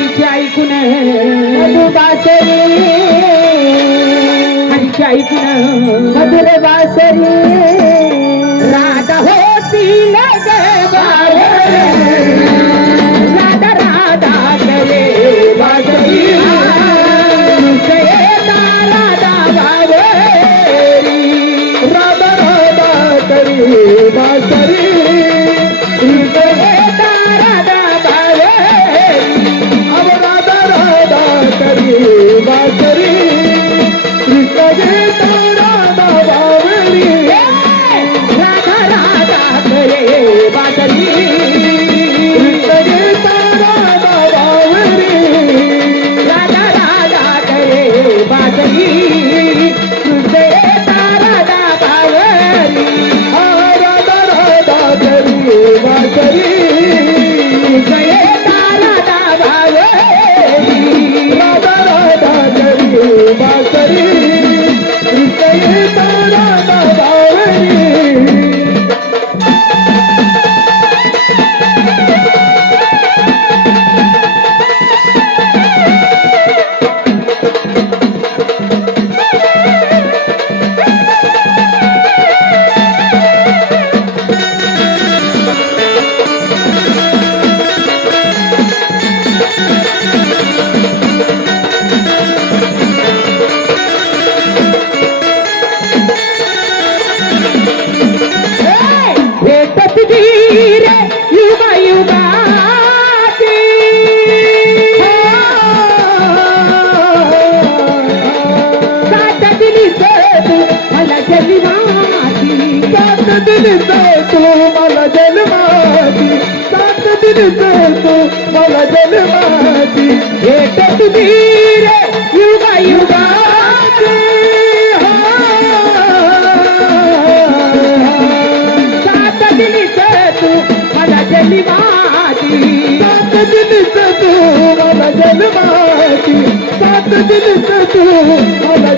हरीचे ऐकून मधुदास हरीचे ऐकून तो मला जन्माती सात दिन तो मला जन्माती येत तुम्ही रे युगा युगा सात दिन तू मला जन्माती सात दिन तू मला जन्माती सात दिन तू मला